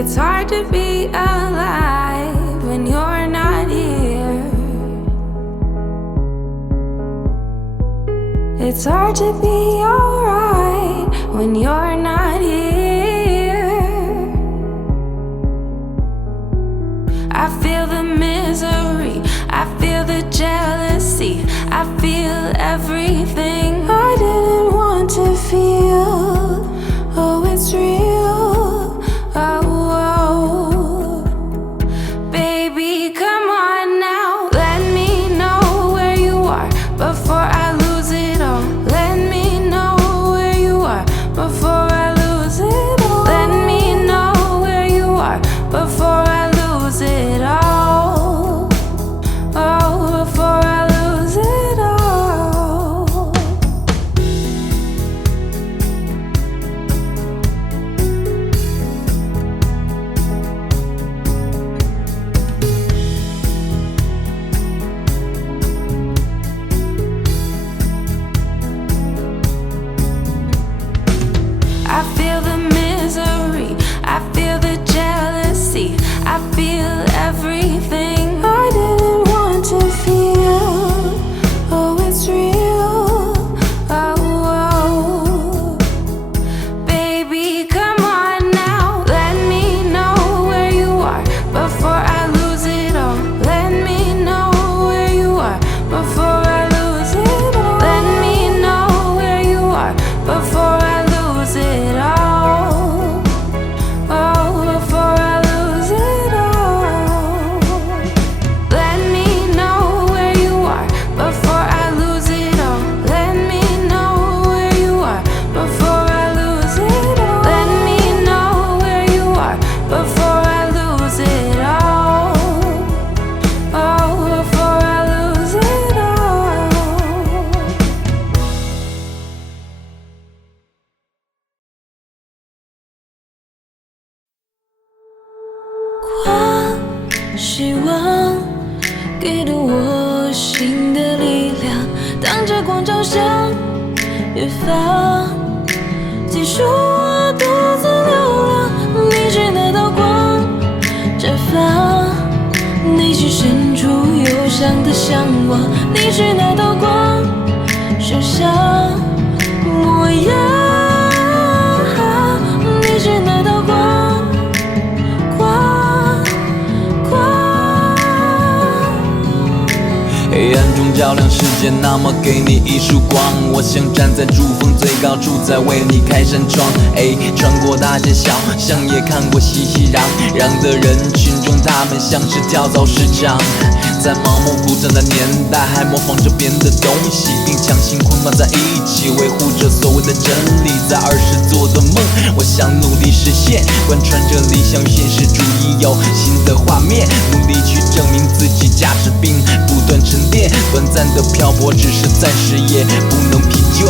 It's hard to be alive when you're not here. It's hard to be alright when you're not here. I feel the misery, I feel the jealousy, I feel everything I didn't want to feel. Oh, it's real. Oh, baby, come on now. Let me know where you are before I lose it all. Let me know where you are before I lose it all. Let me know where you are before I lose it all. Oh, before I lose it all. I feel the misery, I feel the jealousy, I feel everything I didn't want to feel. Oh, it's real. Oh, baby, come on now. Let me know where you are before I lose it all. Let me know where you are before I lose it all. Let me know where you are before I lose it all. Oh, before I lose it all. Let me know where you are before I lose it all. Let me know where you are before I lose it all. Let me know where you are before I lose it all. Oh, before I lose it all. 光，希望给了我新的力量，当着光照向远方，结束我独自流浪。你是那道光，绽放内心深处忧伤的向往。你是那道光，身上模样。你是那道光，黑暗中照亮世界，那么给你一束光。我想站在珠峰最高处，再为你开扇窗。穿过大街小巷，也看过熙熙攘攘的人群中，他们像是跳蚤市场。在盲目鼓掌的年代，还模仿着别人的东西，并强行捆绑在一起，维护着所谓的真理。在20做的梦，我想努力实现，贯穿着理想与现实主义，有新的画面，努力去证明自己价值，并不断沉淀。短暂的漂泊只是暂时，也不能疲倦。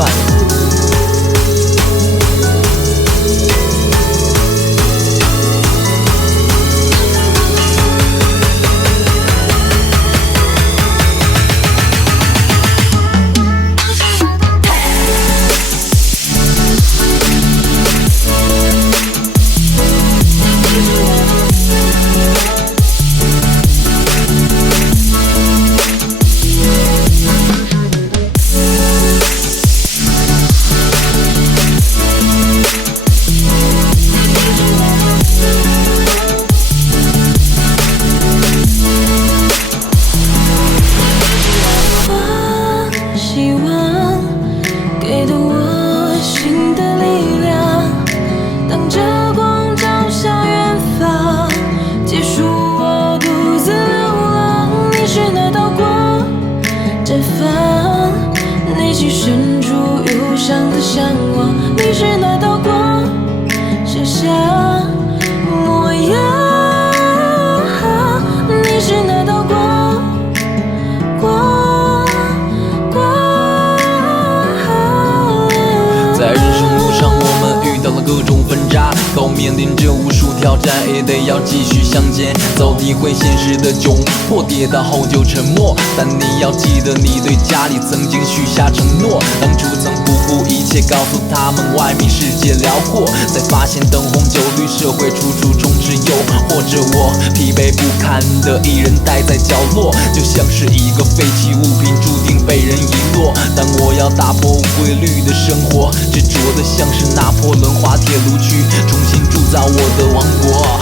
面临着无数挑战，也得要继续向前走，体会现实的窘迫，跌倒后就沉默。但你要记得，你对家里曾经许下承诺，当初曾不顾一切切告诉他们外面世界辽阔，才发现灯红酒绿，社会处处充斥诱惑着我，疲惫不堪的一人待在角落，就像是一个废弃物品，注定被人遗落。但我要打破规律的生活，执着的像是拿破仑滑铁卢去重新铸造我的王国。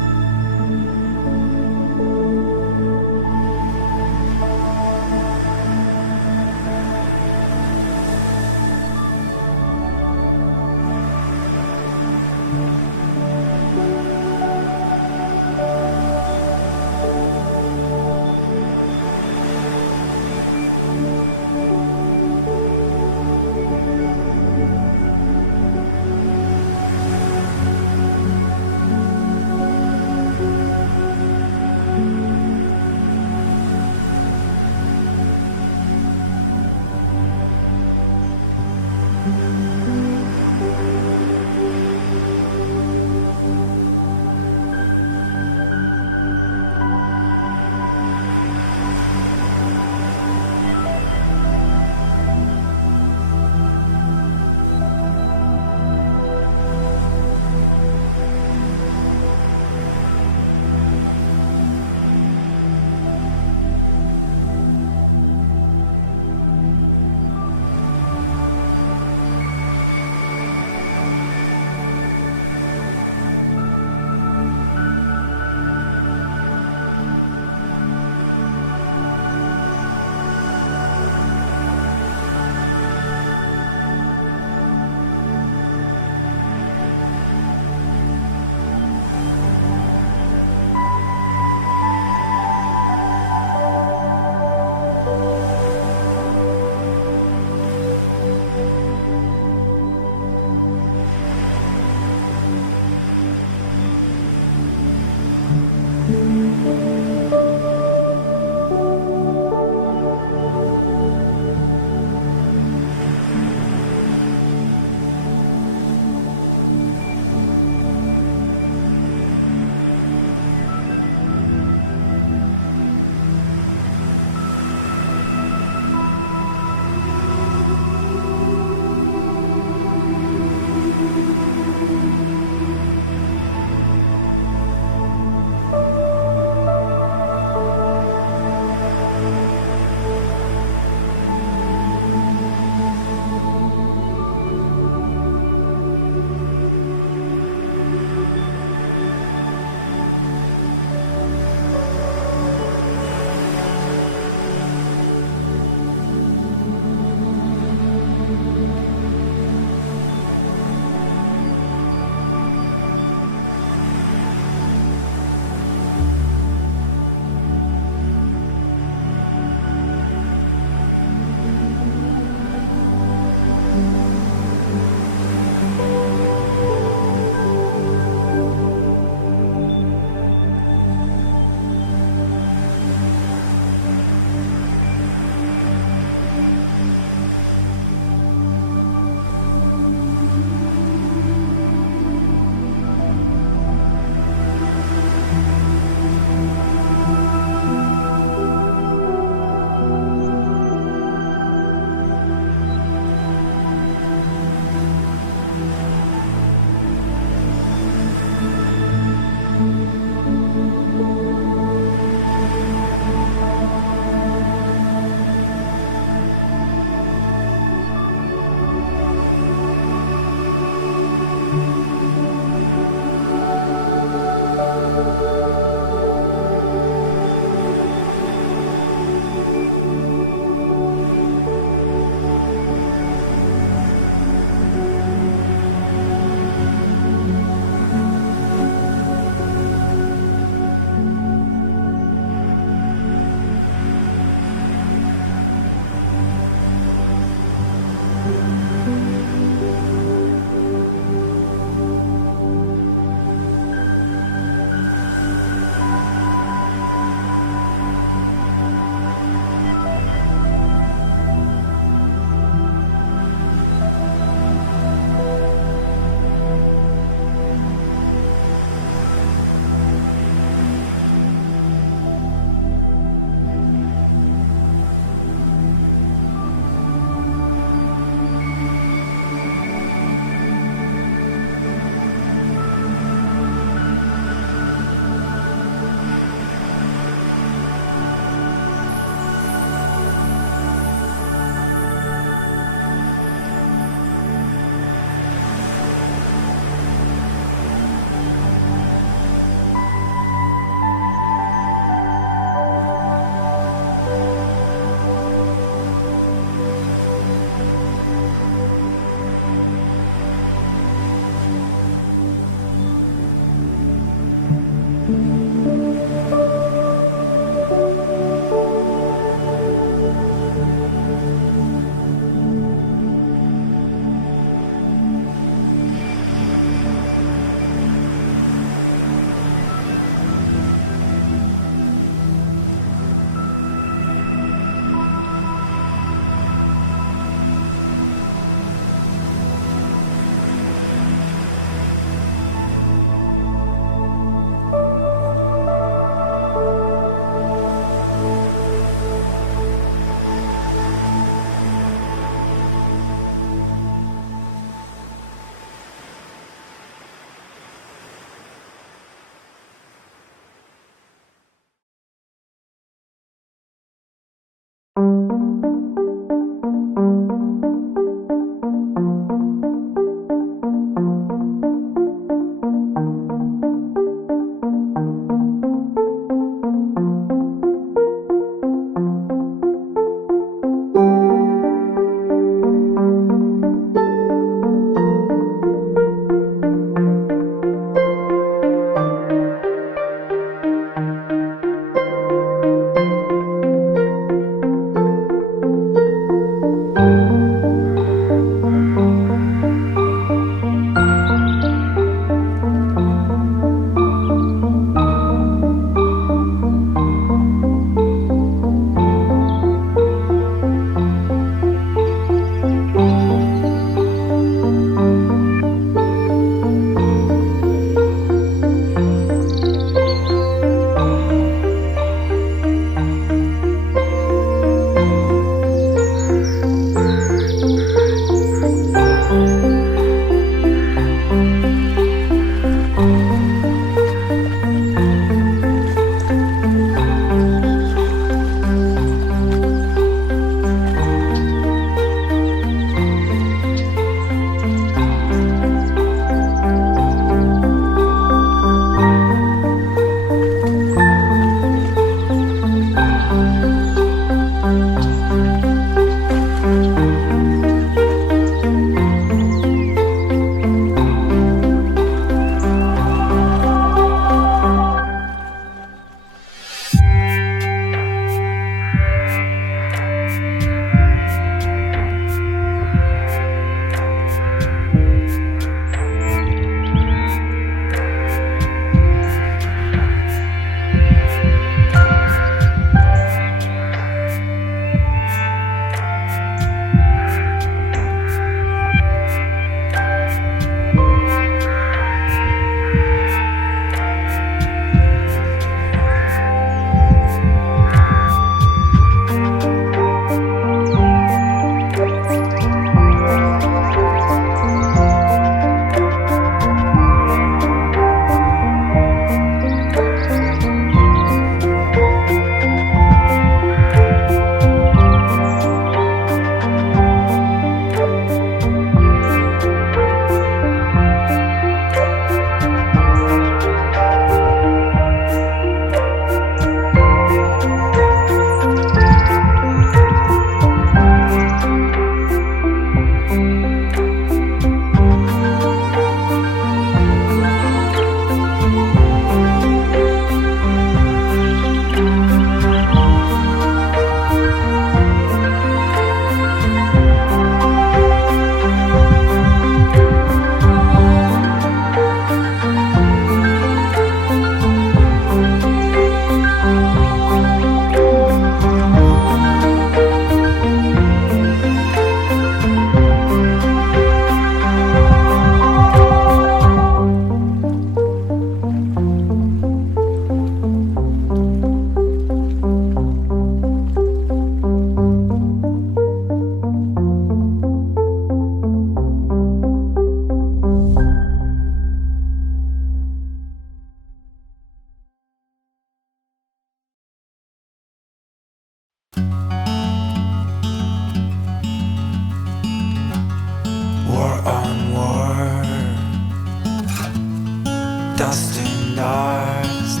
dust and dust,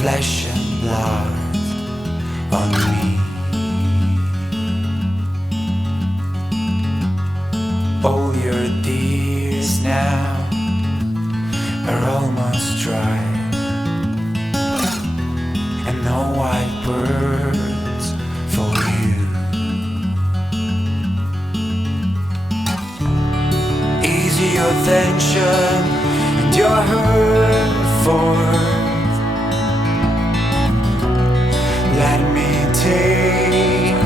flesh and blood on me. All your tears now are almost dry, and no white birds for you. Easy your tension and your hurt forth. Let me take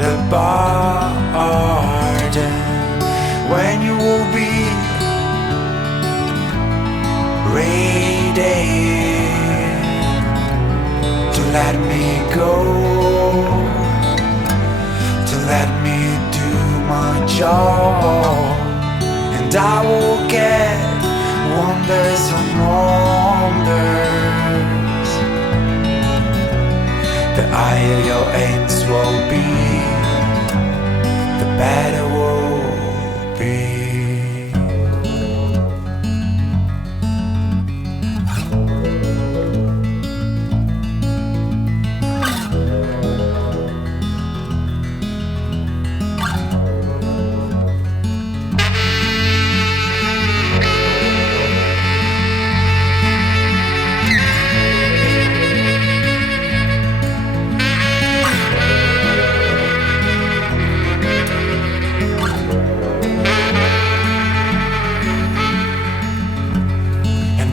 the pardon when you will be ready to let me go, to let me do my job, and I will get wonders on wonders. higher your aims will be, the better will be.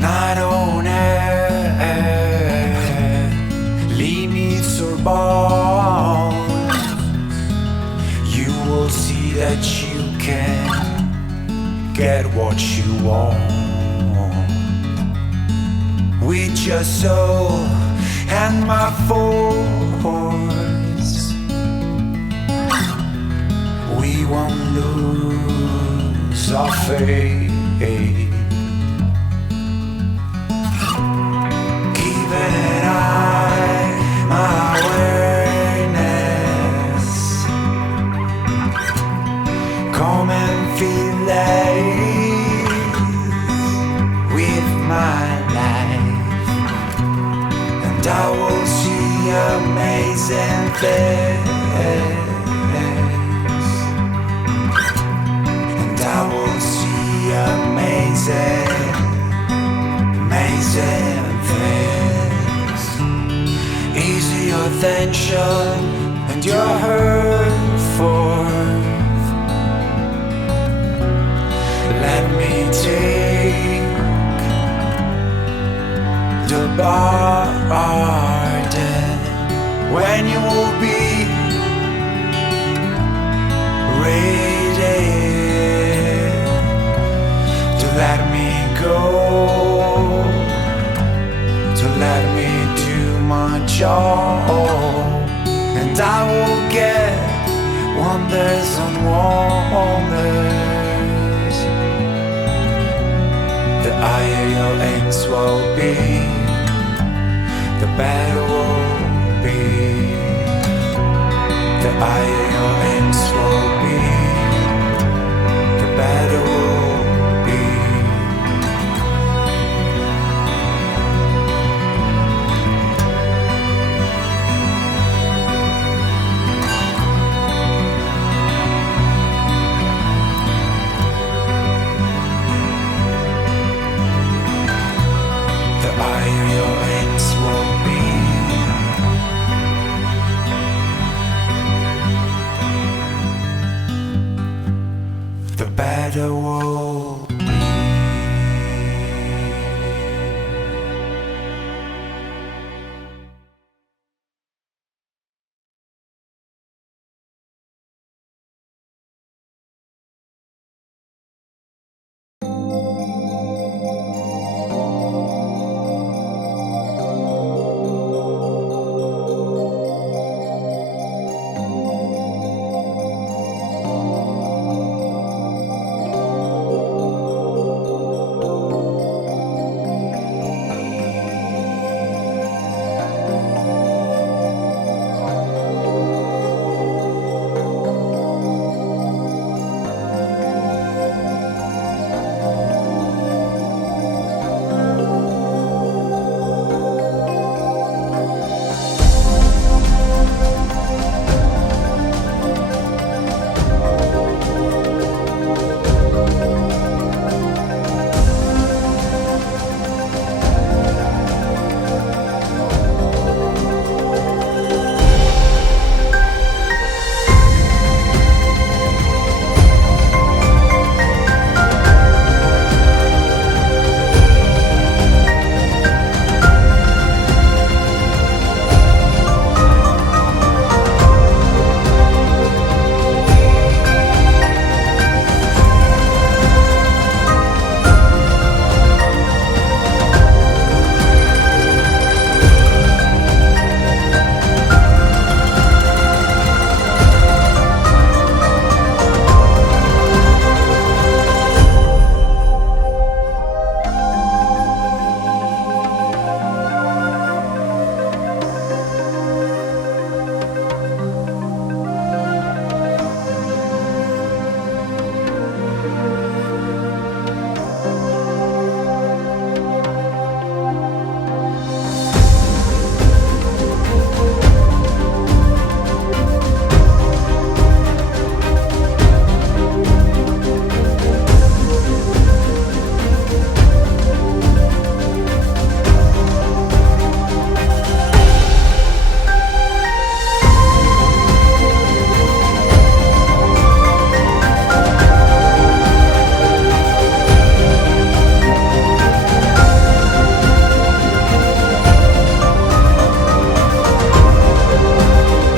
I don't leave me or bound. You will see that you can get what you want with your soul and my force. We won't lose our faith. Come and feel life with my life, and I will see amazing things, and I will see amazing, amazing things. Easy your attention and your hurt for. Let me take the burden when you will be ready to let me go, to let me do my job, and I will get wonders and wonders. The higher your aims will be, the better will be. The higher your aims will be, the better will be. The higher your aims will be, the better will